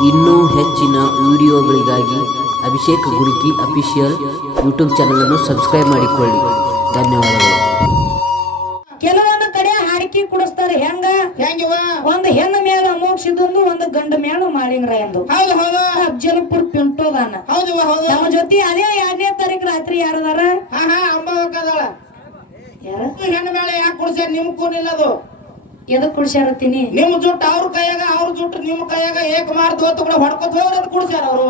ಇನ್ನೂ ಹೆಚ್ಚಿನ ವಿಡಿಯೋಗಳಿಗಾಗಿ ಅಭಿಷೇಕ್ ಗುರುಕಿ ಅಫಿಷಿಯಲ್ ಯೂಟ್ಯೂಬ್ ಚಾನಲನ್ನು ಸಬ್ಸ್ಕ್ರೈಬ್ ಮಾಡಿಕೊಳ್ಳಿ. ಧನ್ಯವಾದಗಳು. ಕೆಲವೊಂದು ಕಡೆ ಹಾಡಿಕೆ ಕುಡಿಸ್ತಾರೆ. ಹೆಂಗ? ಹೆಂಗಿವ? ಒಂದು ಹೆಣ್ಣು ಮೇಲೆ ಮೋಕ್ಷಿದೊಂದು ಒಂದು ಗಂಡ ಮೇಲು ಮಾಳಿಂಗ್ರ ಎಂದು. ಹೌದು ಹೌದು. ಅಫ್ಜಲ್ಪುರ್ ಪಿಂಟೋದಾನ. ಹೌದು ಹೌದು. ನಮ್ಮ ಜೊತೆ ಅದೇ ಎರಡನೇ ತಾರೀಕು ರಾತ್ರಿ ಯಾರದಾರ? ಹಾ ಹಾ ಅಂಬ ಯಾರ? ಹೆಣ್ಣು ಮೇಲೆ ಯಾಕೆ ಕುಡಿಸ್ಯಾರ? ನಿಮ್ ಕೂನಿಲ್ಲ ಅದು. ಎದಕ್ ಕುಡ್ಸ್ಯಾರತ್ತೀನಿ ನಿಮ್ ಜುಟ್ಟು ಅವ್ರ ಕೈಯಾಗ ಅವ್ರ ಜುಟ್ಟು ನಿಮ್ ಕೈಯಾಗ ಏಕ ಮಾರ್ ದೋತು ಕೂಡ ಹೊಡ್ಕೊತ ಹೋಗ್ರ ಕುಡ್ಸ್ಯಾರ ಅವರು.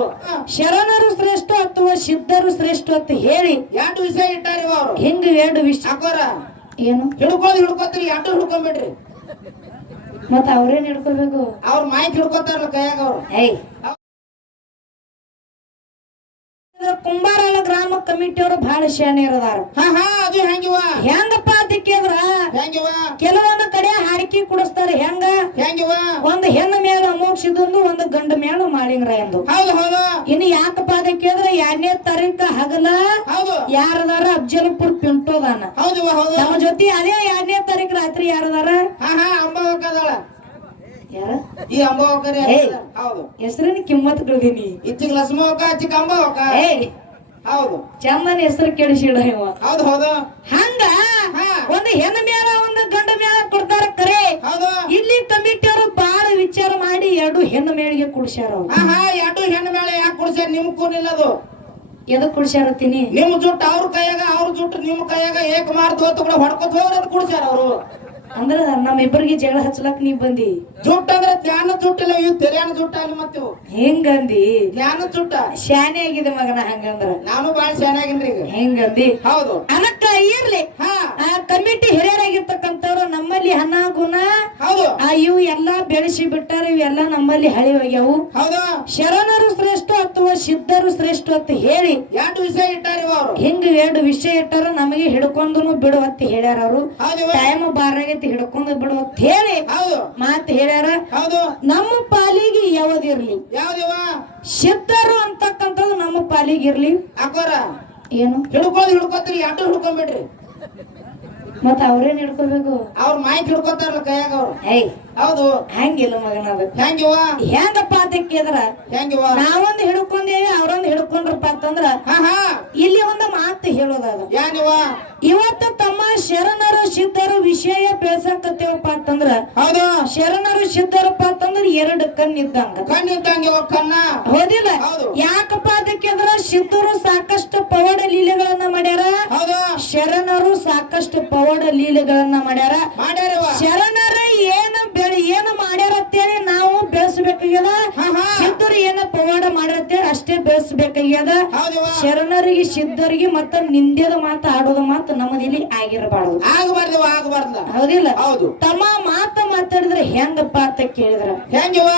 ಶರಣರು ಶ್ರೇಷ್ಠ ಅಥವಾ ಸಿದ್ಧರು ಶ್ರೇಷ್ಠ ಅಂತ ಹೇಳಿ. ಎರಡು ವಿಷಯ ಇಟ್ಟಾರಿ ಅವರು. ಹಿಂಗ ಎರಡು ವಿಷಯ? ಹಾಕೋರ ಏನು? ಹಿಡ್ಕೊಳ್ಳಿ ಹಿಡ್ಕೊತೀರಿ ಎರಡು ಹಿಡ್ಕೊಂಬಿಡ್ರಿ. ಮತ್ತ ಅವ್ರೇನ್ ಹಿಡ್ಕೊಬೇಕು ಅವ್ರ ಮಾಹಿತಿ ಹಿಡ್ಕೊತಾರಲ್ಲ ಕೈಯಾಗ ಅವ್ರು. ಏಯ್. ಕುಂಬಾರಲ ಗ್ರಾಮ ಕಮಿಟಿಯವರು ಬಹಳ ಶಾನೆ ಇರದಾರ ಹಾ ಹಾ ಅದು ಹೆಂಗಿವ? ಹೆಂಗಪ್ಪ ಅಂತ ಅಂದ್ರ ಹೆಂಗಿವ? ಕೆಲವೊಂದು ಕಡೆ ಹಾಡಿಕೆ ಕುಡಿಸ್ತಾರೆ ಹೆಂಗ? ಹೆಂಗಿವ? ಒಂದು ಹೆಣ್ಣು ಮೇಲೆ ಮೋಕ್ಷಿದ್ದು ಒಂದು ಗಂಡ ಮೇಲೆ ಮಾಳಿಂಗ್ರ ಎಂದು. ಹೌದು ಹೌದು. ಇನ್ನು ಯಾಕಪ್ಪ ಅದಕ್ಕೆ ಅಂದ್ರೆ ಎರಡನೇ ತಾರೀಕ ಹಗಲ ಹೌದು. ಯಾರದಾರ ಅಬ್ಜಲ್ಪುರ್ ಪಿಂಟೋದಾನ ಹೌದು ಹೌದು ನಮ್ಮ ಜೊತೆ ಅದೇ ಎರಡನೇ ತಾರೀಕು ರಾತ್ರಿ ಯಾರದಾರ? ಈ ಅಂಬವಕ್ಕರಿ ಏಯ್. ಹೌದು. ಹೆಸರಿನ ಕಿಮ್ಮತ್ ಕಳ್ದೀನಿ ಇಚ್ಚಿಗೆ ಲಸ್ಮವಕ್ಕ ಚಿಕ್ಕ ಅಂಬಾವಕ ಹೌದು. ಚಂದನ ಹೆಸರು ಕೇಳಿಸಿಡ ಇವ. ಹೌದು ಹೌದು. ಹಂಗ. ಒಂದು ಹೆಣ್ಣು ಮೇಳ ಒಂದು ಗಂಡು ಮೇಳ ಕೊಡ್ತಾರ ಕರೆ. ಇಲ್ಲಿ ಕಮಿಟಿಯವರು ಬಾಳ ವಿಚಾರ ಮಾಡಿ ಎರಡು ಹೆಣ್ಣು ಮೇಳಿಗೆ ಕುಡ್ಸ್ಯಾರ ಎರಡು ಹೆಣ್ಣು ಮೇಳ ಯಾಕೆ ಕುಡ್ಸ್ಯಾರ? ನಿಮ್ ಕೂನಿಲ್ಲ ಅದು ಎದಕ್ ಕುಡ್ಸ್ಯಾರತ್ತೀನಿ ನಿಮ್ ಜುಟ್ಟು ಅವ್ರ ಕೈಯಾಗ ಅವ್ರ ಜುಟ್ಟು ನಿಮ್ ಕೈಯಾಗ ಏಕ ಮಾರ್ ದೋತು ಕೂಡ ಹೊಡ್ಕೊತ ಹೋಗ್ರ ಕುಡ್ಸ್ಯಾರ ಅವರು. ಅಂದ್ರ ನಮ್ಮ ಇಬ್ಬರಿಗೆ ಜಗಳ ಹಚ್ಚಲಕ್ ನೀ ಬಂದಿ. ಜುಟ್ಟ ಅಂದ್ರೆ ಜ್ಞಾನ ಜುಟ್ಟಿಲ್ಲ ಇವ್ ತೆರೆಯನ ಜುಟ್ಟ ಅಲ್ಲಿ ಮತ್ತೆ ಇವು. ಹೆಂಗಂದಿ? ಧ್ಯಾನ ಜುಟ್ಟ. ಶಾನೆ ಆಗಿದೆ ಮಗನ ಹಂಗಂದ್ರ. ನಾನು ಬಾಳ ಚೆನ್ನಾಗಿನ್ರಿ ಈಗ. ಹೆಂಗಂದಿ? ಹೌದು. ಅನಕ್ಕ ಇರ್ಲಿ. ಹಾ. ಆ ಕಮಿಟಿ ಹಿರಿಯರಾಗಿರ್ತಕ್ಕಂಥವ್ರು ನಮ್ಮಲ್ಲಿ ಹಣ ಗುಣ ಹೌದು. ಆ ಇವು ಎಲ್ಲಾ ಬೆಳೆಸಿ ಬಿಟ್ಟಾರ ಇವೆಲ್ಲ ನಮ್ಮಲ್ಲಿ ಹಳಿ ಹೋಗ್ಯಾವು. ಹೌದು. ಶರಣರು ಶ್ರೇಷ್ಠ ಅಥವಾ ಸಿದ್ಧರು ಶ್ರೇಷ್ಠ ಅಂತ ಹೇಳಿ ಎರಡು ವಿಷಯ ಇಟ್ಟಾರ ಅವರು. ಹಿಂಗ ಎರಡು ವಿಷಯ ಇಟ್ಟಾರ ನಮಗೆ ಹಿಡ್ಕೊಂಡು ಬಿಡು ಅಂತ ಹೇಳ್ಯಾರ ಅವರು. ಟೈಮ್ ಬಾರಾಗೈತಿ ಹಿಡ್ಕೊಂಡು ಬಿಡು ಅಂತ ಹೇಳಿ ಹೌದು. ಮಾತು ಹೇಳ್ಯಾರ. ಹೌದು. ನಮ್ಮ ಪಾಲಿಗೆ ಯಾವ್ದಿರ್ಲಿ ಯಾವ್ದಿವ ಸಿದ್ಧರು ಅಂತಕ್ಕಂಥದ್ದು ನಮ್ಮ ಪಾಲಿಗೆ ಇರ್ಲಿ. ಅಕ್ಕೋರ ಏನು? ಹಿಡ್ಕೊಳ್ಳಿ ಹಿಡ್ಕೊತೀರಿ ಎರಡು ಹಿಡ್ಕೊಂಬಿಡ್ರಿ? ಮತ್ತ ಅವ್ರೇನ್ ಹಿಡ್ಕೋಬೇಕು? ಅವ್ರ ಮೈಕ್ ಹಿಡ್ಕೊತಾರಲ್ಲ ಕೈಯಾಗ ಅವ್ರು. ಏಯ್ ಹೌದು. ಹಂಗಿಲ್ಲ ಮಗನ ಅದು? ಹೆಂಗಿವ ಹೆಂಗಪ್ಪ ಅಂತ ಕೇಳಿದ್ರ? ಹೆಂಗಿವ ನಾವೊಂದ್ ಹಿಡ್ಕೊಂಡೇವಿ ಅವ್ರೊಂದ್ ಹಿಡ್ಕೊಂಡ್ರಪ್ಪ ಅಂತಂದ್ರ ಇಲ್ಲಿ ಒಂದು ಮಾತು ಹೇಳೋದಾದ. ಯಾನಿವ ಇವತ್ತು ತಮ್ಮ ಶರಣರು ಸಿದ್ಧರು ವಿಷಯ ಬೆಳ್ಸಕತ್ತೇವಪ್ಪ ಅಂತಂದ್ರ ಹೌದು. ಶರಣರು ಸಿದ್ಧರಪ್ಪ ಅಂತಂದ್ರ ಎರಡು ಕಣ್ಣಿದ್ದಂಗ. ಕಣ್ಣಿದ್ದಂಗೆ ಕಣ್ಣ. ಹೋದಿಲ್ಲ? ಹೌದು. ಯಾಕಪ್ಪ ಅದಕ್ಕೆ ಅಂದ್ರ ಸಿದ್ಧರು ಸಾಕಷ್ಟು ಪವಾಡ ಲೀಲೆಗಳನ್ನ ಮಾಡ್ಯಾರ? ಶರಣರು ಸಾಕಷ್ಟು ಪವಾಡ ಲೀಲೆಗಳನ್ನ ಮಾಡ್ಯಾರ? ಮಾಡ್ಯಾರ ಶರಣರ ಏನು ಬೆಳೆ ಏನು ಮಾಡ್ಯಾರ ಅಂತೇಳಿ ನಾವು ಬೆಳೆಸಬೇಕಾಗ್ಯದ? ಸಿದ್ಧರು ಏನ ಪವಾಡ ಮಾಡಿರ್ತೇವೆ ಅಷ್ಟೇ ಬೆಳೆಸಬೇಕಾಗ್ಯದ? ಶರಣರಿಗೆ ಸಿದ್ಧರಿಗೆ ಮತ್ತ ನಿಂದ್ಯದ ಮಾತು ಆಡೋದು ಮಾತು ನಮ್ಮದಿಲ್ಲಿ ಆಗಿರಬಾರ್ದು. ಆಗಬಾರ್ದು ಆಗಬಾರ್ದು. ಹೌದಿಲ್ಲ? ಹೌದು. ತಮ್ಮ ಮಾತ ಮಾತಾಡಿದ್ರೆ ಹೆಂಗಪ್ಪ ಅಂತ ಕೇಳಿದ್ರ. ಹೆಂಗವ?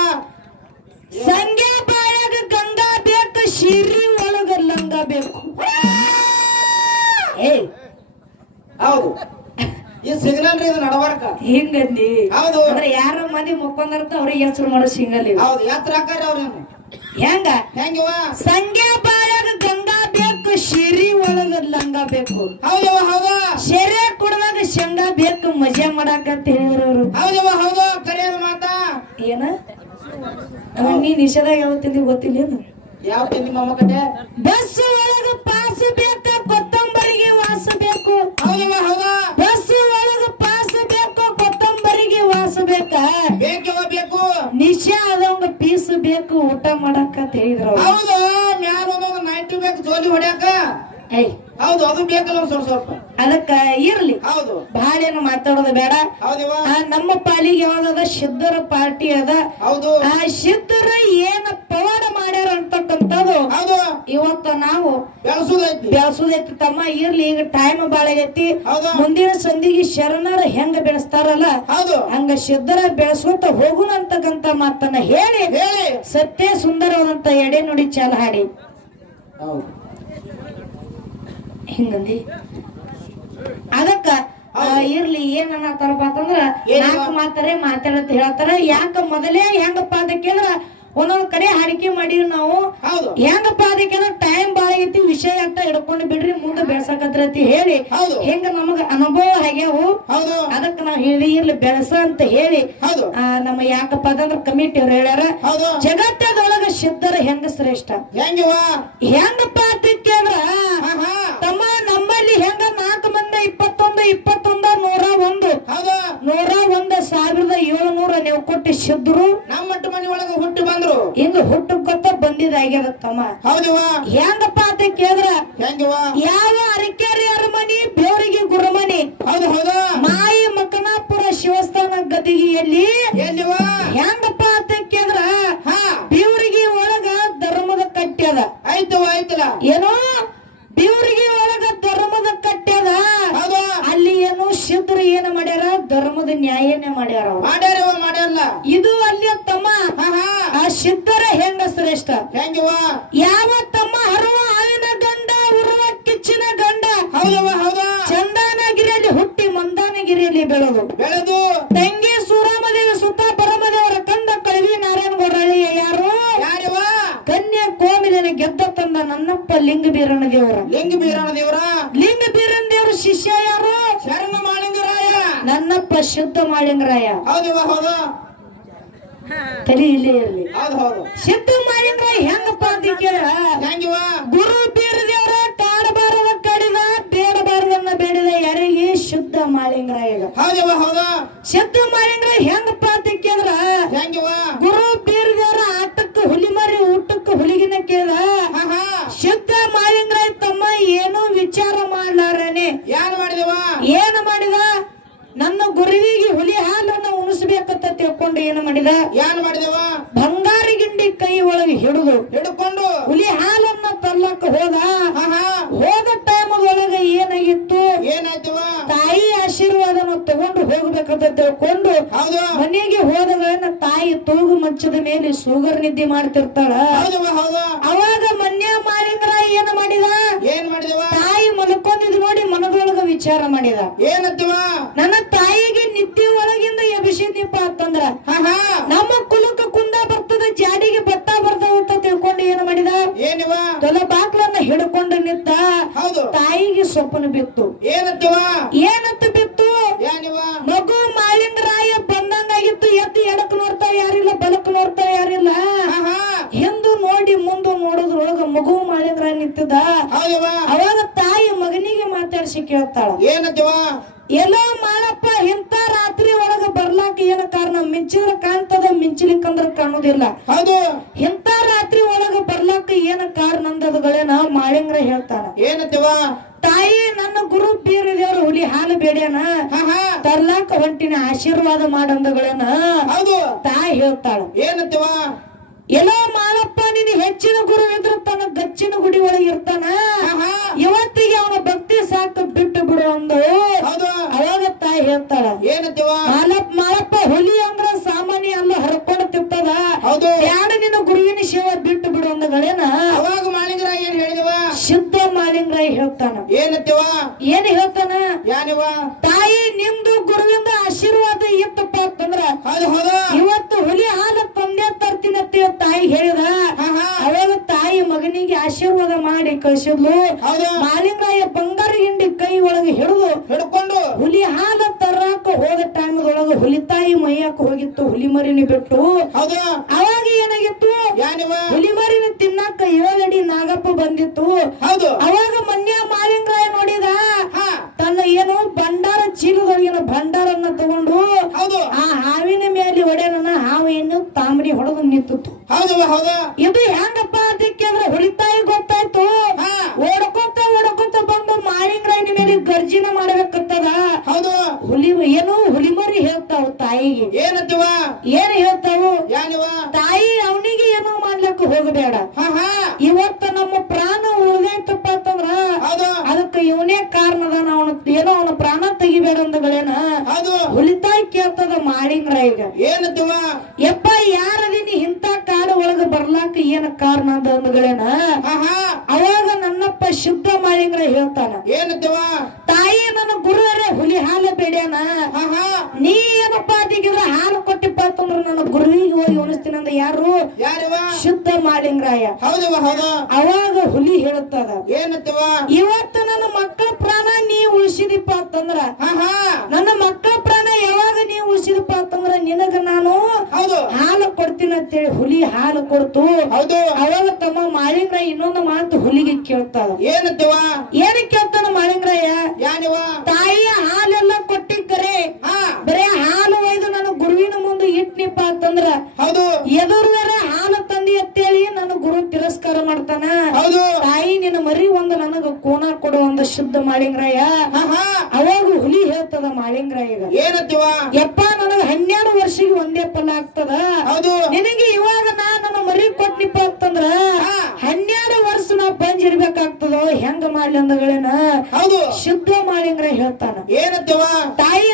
ಸಂಗೆ ಬಾಯಾಗ ಗಂಗಾ ಬೇಕು ಶಿರಿ ಒಳಗ ಲಂಗ ಬೇಕು. ಏ ಹೌದು. ಈ ಸಿಗ್ನಲ್ ರೀ ಇದು ನಡಬಾರ್ಕ ಹಿಂಗಂದಿ? ಹೌದು. ಅಂದ್ರೆ ಯಾರ ಮಂದಿ ಮುಖಂಡರ್ತ ಅವ್ರಿಗೆ ಹೆಸರು ಮಾಡೋ ಸಿಂಗಲ್ ಇವ ಹೌದು. ಎತ್ತರ ಹಾಕಾರ ಅವ್ರ ಹೆಂಗ? ಹೆಂಗವ? ಸಂಖ್ಯಾ ಬಾಯಾಗ ಗಂಗಾ ಬೇಕು ಶಿರಿ ಒಳಗ ಲಂಗ ಬೇಕು. ಹೌದವ ಹೌದ. ಶೆರೆ ಕುಡ್ದಾಗ ಶೇಂಗಾ ಬೇಕು ಮಜಾ ಮಾಡಾಕ ಅಂತ ಹೇಳಿದ್ರು ಅವ್ರು? ಹೌದವ ಹೌದು ಕರೆಯೋದು ಮಾತಾ. ಏನ? ನೀ ಯಾವ ಯಾವತ್ತಿಂದ ಗೊತ್ತಿಲ್ಲ ಏನು ಯಾವ ತಿಂದಿ ಬಸ್ಸು ಬಸ್ ಒಳಗ ಪಾಸ್ ಬೇಕ ಕೊತ್ತಂಬರಿಗೆ ವಾಸ ಬೇಕು. ಹೌದವ ಹೌದು. ಬಸ್ ಒಳಗ ಪಾಸ್ ಬೇಕು ಕೊತ್ತಂಬರಿಗೆ ವಾಸ ಬೇಕ? ಬೇಕವ ಬೇಕು. ನಿಶಾ ಅದಂಗ ಪೀಸ್ ಬೇಕು ಊಟ ಮಾಡಾಕ ಅಂತ ಹೇಳಿದ್ರು. ಹೌದು ಮ್ಯಾಲ ನೈಟ್ ಬೇಕು ಜೋಲಿ ಹೊಡ್ಯಾಕ. ಏಯ್. ಹೌದು ಅದು ಬೇಕಲ್ಲ ಸ್ವಲ್ಪ ಸ್ವಲ್ಪ. ಅದಕ್ಕ ಇರ್ಲಿ. ಹೌದು. ಬಹಳ ಏನು ಮಾತಾಡೋದು ಬೇಡ. ನಮ್ಮ ಪಾಲಿಗೆ ಯಾವ್ದದ ಸಿದ್ಧರ ಪಾರ್ಟಿ ಅದ. ಹೌದು. ಆ ಸಿದ್ಧರ ಏನ ಪವಾಡ ಮಾಡ್ಯಾರ ಅಂತಕ್ಕಂಥದ್ದು ಇವತ್ತ ನಾವು ಬೆಳಸುದೈತಿ ತಮ್ಮ. ಇರ್ಲಿ ಈಗ ಟೈಮ್ ಬಾಳ ಆಗೈತಿ. ಮುಂದಿನ ಸಂಧಿಗೆ ಶರಣರ ಹೆಂಗ ಬೆಳೆಸ್ತಾರಲ್ಲ ಹಂಗ ಸಿದ್ಧರ ಬೆಳೆಸ್ಕೊತ ಹೋಗುಣ ಅಂತಕ್ಕಂತ ಮಾತನ್ನ ಹೇಳಿ. ಸತ್ಯ ಸುಂದರವಾದಂತ ಎಡೆ ನುಡಿ ಚಾಲ ಹಾಡಿ. ಹೌದು. ಹಿಂಗಂದಿ? ಅದಕ್ಕ ಇರ್ಲಿ ಏನ್ ಅನ್ನತ್ತಾರಪ್ಪ ಅಂತಂದ್ರ? ನಾಲ್ಕು ಮಾತಾರೆ ಮಾತಾಡತ್ ಹೇಳ್ತಾರ. ಯಾಕ ಮೊದಲೇ ಹೆಂಗಪ್ಪ ಅದಕ್ಕೆ ಅಂದ್ರ ಒಂದೊಂದ್ ಕಡೆ ಹಾಡಿಕೆ ಮಾಡಿವಿ ನಾವು. ಹೆಂಗಪ್ಪ ಅದಕ್ಕೆ ಟೈಮ್ ಬಾಳ ಐತಿ ವಿಷಯ ಅಂತ ಹಿಡ್ಕೊಂಡು ಬಿಡ್ರಿ ಮುಂದೆ ಬೆಳ್ಸಕತ್ರತಿ ಹೇಳಿ. ಹೆಂಗ ನಮಗ ಅನುಭವ ಆಗ್ಯಾವು. ಹೌದು. ಅದಕ್ಕ ನಾವ್ ಹೇಳಿ ಇರ್ಲಿ ಬೆಳಸ ಅಂತ ಹೇಳಿ. ನಮ್ಮ ಯಾಕಪ್ಪ ಅದಂದ್ರ ಕಮಿಟಿ ಅವ್ರು ಹೇಳ್ಯಾರ ಜಗತ್ತದೊಳಗ ಸಿದ್ಧರ ಹೆಂಗ ಶ್ರೇಷ್ಠ? ಹೆಂಗಪ್ಪ ಅದಕ್ಕೆ ಅಂದ್ರ ಹಾ ಹಾ ತಮ್ಮ ನಮ್ಮಲ್ಲಿ ಹೆಂಗ ನಾಲ್ಕು ಮಂದಿ ಇಪ್ಪತ್ತೊಂದು ಇಪ್ಪತ್ತೊಂದ ನೂರ ಒಂದು ಹೌದು ನೂರ ಒಂದು ಸಾವಿರದ ಏಳುನೂರ ನೀವು ಕೊಟ್ಟು ಸಿದ್ಧರು ನಮ್ಮ ಮಟ್ಟ ಮನೆ ಒಳಗ ಹುಟ್ಟಿ ಬಂದ್ರು ಇಂದು ಹುಟ್ಟು ಗೊತ್ತ ಬಂದಿದ್ದಾಗ್ಯದ ತಮ್ಮ ಹೌದಿವ ಹೌದವ ಹೌದಾ? ಚಂದನಗಿರಿಯಲ್ಲಿ ಹುಟ್ಟಿ ಮಂದಾನಗಿರಿಯಲ್ಲಿ ಬೆಳೆದು ಬೆಳೆದು? ತಂಗಿ ಸೂರಾಮದೇವಿ ಸುತ್ತ ಪರಮದೇವರ ಕಂದ ಕಳವಿ ನಾರಾಯಣ ಗೌಡಳ್ಳಿ ಯಾರು? ಯಾರಿವ? ಕನ್ಯಾ ಕೋಮಿಲನ ಗೆದ್ದ ತಂದ ನನ್ನಪ್ಪ ಲಿಂಗ ಬೀರಣ ದೇವರ ಲಿಂಗ ಬೀರಣ ದೇವರ ಲಿಂಗ ಬೀರಣ ದೇವರ ಶಿಷ್ಯ ಯಾರು? ಶರಣ ಮಾಳಿಂಗರಾಯ. ನನ್ನಪ್ಪ ಶುದ್ಧ ಮಾಳಿಂಗರಾಯ. ಹೌದು ಹೌದು? ತಲೆ ಇಲ್ಲಿ ಇರಲಿ. ಹೌದು ಹೌದು. ಶುದ್ಧ ಮಾಳಿಂಗರಾಯ ಹೆಂಗಪ್ಪ ಅಂತ ಕೇಳ ಗುರು ಹೌದಿವ ಹೌದ. ಶುದ್ಧ ಮಾರಿಂದ್ರ ಹೆಂಗಪ್ಪ ಅಂತ ಕೇಳಿದ್ರ? ಹೆಂಗವ? ಗುರು ಬೀರದೇವರ ಆಟಕ್ಕ ಹುಲಿ ಮರಿ ಊಟಕ್ಕ ಹುಲಿಗಿನ ಕೇಳ ಶಬ್ದ ಮಾಳಿಂಗರಾಯ ತಮ್ಮ ಏನು ವಿಚಾರ ಮಾಡ್ಲಾರನೆ ಏನ್ ಮಾಡಿದವ? ಏನು ಮಾಡಿದ? ನನ್ನ ಗುರುವಿಗೆ ಹುಲಿ ಹಾಲನ್ನ ಉಣಿಸ್ಬೇಕಂತ ತಿಳ್ಕೊಂಡು ಏನು ಮಾಡಿದ? ಯಾರು ಮಾಡಿದವ? ಬಂಗಾರಿ ಗಿಂಡಿ ಕೈ ಒಳಗೆ ಹಿಡಿದು ಹಿಡ್ಕೊಂಡು. ಹುಲಿ ಹಾಲನ್ನ ತರ್ಲಕ್ಕ ಹೋದ ಹಾ ಹಾ ಹೋದ ಟೈಮ್ ಒಳಗೆ ಏನಾಗಿತ್ತು ಏನಾಯ್ತಿವ ತಾಯಿ ಆಶೀರ್ವಾದನ ತಗೊಂಡು ಹೋಗ್ಬೇಕಂತ ತಿಳ್ಕೊಂಡು ಮನೆಗೆ ಮನೆಗೆ ನನ್ನ ತಾಯಿ ತೂಗು ಮಂಚದ ಮೇಲೆ ಸೂಗರ್ ನಿದ್ದೆ ಮಾಡ್ತಿರ್ತಾಳ ಅವಾಗ ಮನ್ಯ ಮಾಲಿಂಗರ ಏನ ಮಾಡಿದ? ಏನ್ ಮಾಡಿದ ತಾಯಿ ಮಲ್ಕೊಂಡಿದ್ ನೋಡಿ ಮನದೊಳಗ ವಿಚಾರ ಮಾಡಿದ. ಏನತ್ತಿವ ಕೇಳ್ತಾಳ. ಏನಂತೀವ? ಎಲ್ಲೋ ಮಾಡಪ್ಪ ಇಂತ ರಾತ್ರಿ ಒಳಗ ಬರ್ಲಾಕ ಏನ ಕಾರಣ? ಮಿಂಚಿದ್ರ ಕಾಣ್ತದ ಮಿಂಚಲಿಕ್ಕಂದ್ರ ಕಾಣುದಿಲ್ಲ. ಹೌದು. ಇಂತ ರಾತ್ರಿ ಒಳಗ ಬರ್ಲಾಕ ಏನ ಕಾರಣ ಅಂದದಗಳೇನ ಮಾಳಿಂಗ್ರ ಹೇಳ್ತಾರ. ತಾಯಿ ನನ್ನ ಗುರು ಬೀರದೇವ್ರ ಹುಲಿ ಹಾಲು ಬೇಡ್ಯಾನ? ತರ್ಲಾಕ ಹೊಂಟಿನ ಆಶೀರ್ವಾದ ಮಾಡಂದಗಳೇನ? ಹೌದು. ತಾಯಿ ಹೇಳ್ತಾಳ. ಏನತ್ತಿವ ಎಲ್ಲೋ ಮಾಳಪ್ಪ ನಿನ್ ಹೆಚ್ಚಿನ ಗುರು ಇದ್ರು ತನ್ನ ಗಚ್ಚಿನ ಗುಡಿ ಒಳಗೆ ಇರ್ತಾನ? ಇವತ್ತಿಗೆ ಅವನ ಭಕ್ತಿ ಸಾಕು ಬಿಟ್ಟು ಬಿಡು ಅಂದಳು ಅವಾಗ ತಾಯಿ ಹೇಳ್ತಾಳ ಏನಂತೀವ? ಮಾಲಪ್ಪ ಮಾಲಪ್ಪ ಹುಲಿ ಅಂದ್ರ ಸಾಮಾನ್ಯ ಅಲ್ಲ ಹರ್ಕೊಂಡು ತಿರ್ತದ ಹೌದು ಯಾಡ ನಿನ್ನ ಗುರುವಿನ ಸೇವೆ ಬಿಟ್ಟು ಬಿಡು ಅಂದಗಳೇನ ಅವಾಗ ಮಾಳಿಂಗರ ಏನ್ ಹೇಳಿದಿವ ಶುದ್ಧ ಮಾಲಿಂಗರಾಯ ಹೇಳ್ತಾನ ಏನತ್ತಿವ ಏನ್ ಹೇಳ್ತಾನ ಯಾನಿವ ತಾಯಿ ನಿಮ್ದು ಗುರುವಿಂದ ಆಶೀರ್ವಾದ ಇತ್ತಪ್ಪ ಅಂತಂದ್ರ ಹೌದು ಹೌದು ಇವತ್ತು ಹುಲಿ ಹಾಲು ತಂದೆ ತರ್ತೀನಿ ಅಂತ ಹೇಳಿ ತಾಯಿ ಹೇಳಿದ ಹಾ ಹಾ ಅವಾಗ ತಾಯಿ ಮಗನಿಗೆ ಆಶೀರ್ವಾದ ಮಾಡಿ ಕಳಿಸಿದ್ಲು ಹೌದು ಮಾಲಿಂಗರಾಯ ಬಂಗಾರ ಹಿಂಡಿ ಕೈ ಒಳಗೆ ಹಿಡಿದು ಹಿಡ್ಕೊಂಡು ಹುಲಿ ಹಾಲ ತರಾಕ ಹೋದ ಟೈಮ್ದೊಳಗ ಹುಲಿ ತಾಯಿ ಮೈಯಾಕ ಹೋಗಿತ್ತು ಹುಲಿ ಮರಿನ ಬಿಟ್ಟು. ಅವಾಗ ಏನಾಗಿತ್ತು? ಹುಲಿ ಮರಿನ ತಿನ್ನಾಕ ಏಳಡಿ ನಾಗಪ್ಪ ಬಂದಿತ್ತು. ಹೌದು. ಅವಾಗ ಮನ್ಯ ಮಾಲಿಂಗಾಯ ನೋಡಿದ ತನ್ನ ಏನು ಭಂಡಾರ ಚೀಲದೊಳಗಿನ ಭಂಡಾರನ್ನ ತಗೊಂಡು ಹೌದು. ಆ ಹಾವಿನ ಮೇಲೆ ಒಡೆಯನ ಹಾವು ಏನು ತಾಮ್ರಿ ಹೊಡೆದು ನಿಂತಿತ್ತು. ಹೌದು ಇದು ಹೆಂಗಪ್ಪ ಅದಕ್ಕೆ ಅಂದ್ರೆ ಹುಲಿ ತಾಯಿ ಹಾ ಓಡ್ಕೊತ ಓಡ್ಕೊತ ಬಂದು ಮಾಳಿಂಗರಾಯನ ಮೇಲೆ ಗರ್ಜಿನ ಮಾಡ್ಬೇಕತ್ತದ ಹೌದು ಹುಲಿ ಏನು ಹುಲಿಮರಿ ಹೇಳ್ತಾವ ತಾಯಿಗೆ ಏನತ್ತಿವ ಏನ್ ಹೇಳ್ತಾವು ಯಾನಿವ ತಾಯಿ ಅವನಿಗೆ ಏನೋ ಮಾಡ್ಲಕ್ಕ ಹೋಗಬೇಡ ಹಾ ಹಾ ಇವತ್ತ ನಮ್ಮ ಪ್ರಾಣ ಉಳ್ದೈತಪ್ಪ ಅಂತಂದ್ರ ಹೌದು ಅದಕ್ಕೆ ಇವನೇ ಕಾರಣದ ಅವನ ಏನೋ ಅವನ ಪ್ರಾಣ ಅದು. ಉಳಿತಾಯ ಕೇಳ್ತದ ಮಾಡಿಂಗ್ರ ಮಾಳಿಂಗರಾಯಿಗ ಎಪ್ಪ ಯಪ್ಪ ಯಾರದಿನಿ ಇಂಥ ಕಾಡು ಒಳಗ ಬರ್ಲಾಕ ಏನ ಕಾರಣ ಅಂದ ಅಂದಗಳೇನ? ಅವಾಗ ನನ್ನಪ್ಪ ಶುದ್ಧ ಮಾಡಿಂಗ್ರ ಹೇಳ್ತಾನ. ಏನ ತಾಯಿ ನನ್ನ ಗುರುವರೇ ಹುಲಿ ಹಾಲ ಬೇಡ್ಯಾನ? ನೀ ಏನಪ್ಪ ಅದಿಗಿದ್ರ ಹಾಲು ಕೊಟ್ಟಿಪ್ಪ ಅಂತಂದ್ರ ನನ್ನ ಗುರುವಿಗೆ ಹೋಗಿ ಉಣಿಸ್ತೀನಿ ಅಂದ. ಯಾರು? ಶುದ್ಧ ಮಾಡಿಂಗ್ರಾಯ ಹೌದವ ಹೌದು. ಅವಾಗ ಹುಲಿ ಹೇಳುತ್ತದ ಏನತ್ತವ ಇವತ್ತು ನನ್ನ ಮಕ್ಕಳ ಅಂತಂದ್ರ ನನ್ನ ಮಕ್ಕಳ ಪ್ರಾಣ ಯಾವಾಗ ನೀವು ಉಸಿರಪ್ಪ ಅಂತಂದ್ರ ನಿನಗ ನಾನು ಹೌದು. ಹಾಲು ಕೊಡ್ತೀನಿ ಅಂತೇಳಿ ಹುಲಿ ಹಾಲು ಕೊಡ್ತು. ಹೌದು. ಅವಾಗ ತಮ್ಮ ಮಾಳಿಂಗ್ರ ಇನ್ನೊಂದು ಮಾತು ಹುಲಿಗೆ ಕೇಳ್ತಾವ ಏನತ್ತವ ಏನಕ್ಕೆ ಕೇಳ್ತಾನ ಮಾಳಿಂಗ್ರಯ್ಯ? ಯಾನಿವ? ತಾಯಿಯ ಹಾಲೆಲ್ಲ ಕೊಟ್ಟಿಕ್ಕರೆ ಹಾ ಬರೇ ಹಾಲು ಒಯ್ದು ನನ್ನ ಗುರುವಿನ ಮುಂದೆ ಇಟ್ನಿಪ್ಪ ಅಂತಂದ್ರ ಹೌದು ಎದುರುವರೆ ಹಾಲು ತಂದಿ ಅಂತೇಳಿ ನನ್ನ ಗುರು ತಿರಸ್ಕಾರ ಮಾಡ್ತಾನ ಹೌದು ತಾಯಿ ನಿನ್ನ ಮರಿ ಒಂದು ನನಗ ಕೋನ ಕೊಡು ಒಂದು ಶುದ್ಧ ಮಾಳಿಂಗರಾಯ ಹಾ ಹಾ ಅವಾಗ ಹುಲಿ ಹೇಳ್ತದ ಮಾಳಿಂಗರಾಯಗ ಏನತ್ತವ ಯಪ್ಪ ನನಗ ಹನ್ನೆರಡು ವರ್ಷಕ್ಕೆ ಒಂದೇ ಫಲ ಆಗ್ತದ ಹೌದು ನಿನಗೆ ಇವಾಗ ನಾ ನನ್ನ ಮರಿ ಕೊಟ್ನಿಪ್ಪ ಅಂತಂದ್ರ ಹಾ. ಹನ್ನೆರಡು ವರ್ಷ ನಾ ಬಂಜಿರ್ಬೇಕಾಗ್ತದೋ ಹೆಂಗ ಮಾಡ್ಲಿ ಅಂದಗಳೇನ? ಹೌದು. ಶುದ್ಧ ಮಾಡಿಂಗ್ರ ಹೇಳ್ತಾನ. ಏನಂತವ ತಾಯಿ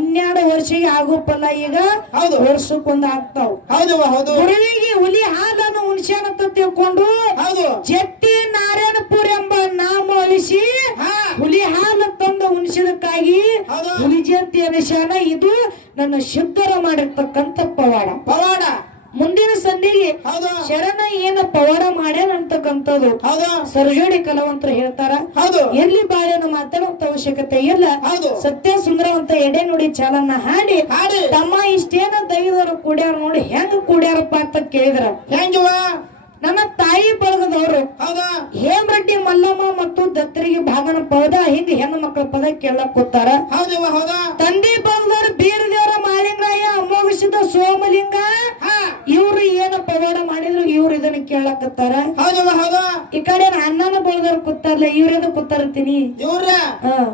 ಹನ್ನೆರಡು ವರ್ಷಿಗೆ ಆಗೋ ಫಲ ಈಗ? ಹೌದು. ವರ್ಷಕ್ಕೊಂದು ಆಗ್ತಾವ. ಹೌದು ಹೌದು. ಗುರುವಿಗೆ ಹುಲಿ ಹಾಲನ್ನು ಉಣಿಸ್ಯಾನಂತ ತಿಳ್ಕೊಂಡು ಹೌದು. ಜಟ್ಟಿ ನಾರಾಯಣಪುರ ಎಂಬ ನಾಮ ಅಳಿಸಿ ಹಾ. ಹುಲಿ ಹಾಲು ತಂದು ಹುಣಸಿದಕ್ಕಾಗಿ ಹುಲಿ ಜಯಂತಿ ಅನಿಶಾನ ಇದು ನನ್ನ ಶುದ್ಧರ ಮಾಡಿರ್ತಕ್ಕಂಥ ಪವಾಡ. ಪವಾಡ. ಮುಂದಿನ ಸಂಧಿಗೆ ಶರಣ ಏನ ಪವಾಡ ಮಾಡ್ಯಾನ ಅಂತಕ್ಕಂಥದ್ದು ಸರ್ಜೋಡಿ ಕಲಾವಂತರು ಹೇಳ್ತಾರ. ಎಲ್ಲಿ ಬಾಳೆನ ಮಾತಾಡುವಂತ ಅವಶ್ಯಕತೆ ಇಲ್ಲ. ಸತ್ಯ ಸುಂದರವಂತ ಎಡೆ ನುಡಿ ಚಾಲನ್ನ ಹಾಡಿ ತಮ್ಮ ಇಷ್ಟೇನ ದೈವರು ಕೂಡ್ಯಾರ ನೋಡಿ ಹೆಂಗ್ ಕೂಡ್ಯಾರಪ್ಪ ಅಂತ ಕೇಳಿದ್ರ. ನನ್ನ ತಾಯಿ ಬಳಗದವರು. ಹೇಮರೆಡ್ಡಿ ಮಲ್ಲಮ್ಮ ಮತ್ತು ದತ್ತರಿಗೆ ಭಾಗನ ಪದ ಹಿಂಗ ಹೆಣ್ಣು ಮಕ್ಕಳ ಪದ ಕೇಳಕ್ ಕೂತಾರ. ತಂದೆ ಬಳಗದವರು ಬೀರದೇವರ ಮಾಲಿಂಗಯ್ಯ ಅಮೋಘಿಸಿದ ಸೋಮಲಿಂಗ ಹಾ ಇವ್ರು ಏನ ಪವಾಡ ಮಾಡಿದ್ರು ಇವ್ರು ಇದನ್ನ ಕೇಳಕತ್ತಾರ? ಹೌದವ ಹೌದಾ ಈ ಕಡೆ ಅಣ್ಣನ ಬಳಗದವ್ರು ಕೂತಾರಲ್ಲ ಇವ್ರದ ಕೂತಾರತೀನಿ ಇವ್ರ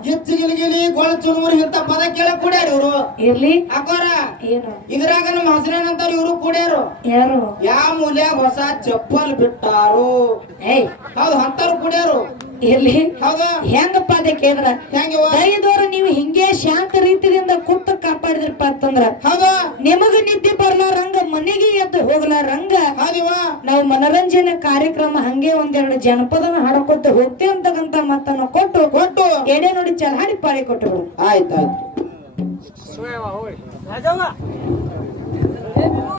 ಹೆಚ್ಚು ಗಿಲಿಗಿಲಿ ಗೊಳ ಚುರುಮುರಿ ಇಂತ ಪದ ಕೇಳಕ್ ಕೂಡ್ಯಾರ ಇವ್ರು. ಇರ್ಲಿ. ಅಕ್ಕೋರ ಏನು? ಇದ್ರಾಗ ನಮ್ಮ ಹಸರೇನ್ ಅಂತಾರ ಇವ್ರು ಕೂಡ್ಯಾರು. ಯಾರು? ಯಾವ ಮೂಲ್ಯಾಗ ಹೊಸ ಚಪ್ಪಲ್ ಬಿಟ್ಟಾರು. ಏಯ್. ಹೌದು ಹತ್ತಾರು ಕೂಡ್ಯಾರು. ಹೌದಾ? ಹೆಂಗಪ್ಪ ಅದಕ್ಕೆ ದಯದವ್ರು ನೀವು ಹಿಂಗೆ ಶಾಂತ ರೀತಿಯಿಂದ ಕುತ್ತ ಕಾಪಾಡಿದ್ರಪ್ಪ ಅಂತಂದ್ರ ಹೌದಾ? ನಿಮಗ ನಿದ್ದೆ ಬರ್ಲಾರಂಗ ಮನೆಗೆ ಎದ್ದು ಹೋಗ್ಲಾರಂಗ ನಾವು ಮನರಂಜನೆ ಕಾರ್ಯಕ್ರಮ ಹಂಗೆ ಒಂದೆರಡು ಜನಪದನ ಹಾಡಕೊತ ಹೋಗ್ತೇವೆ ಅಂತಕ್ಕಂತ ಮತ್ತನ್ನ ಕೊಟ್ಟು ಕೊಟ್ಟು. ಎಡೆ ನೋಡಿ ಚಲ್ ಹಾಡಿ ಪಾಳಿ ಕೊಟ್ಟು ಆಯ್ತಾಯ್ತು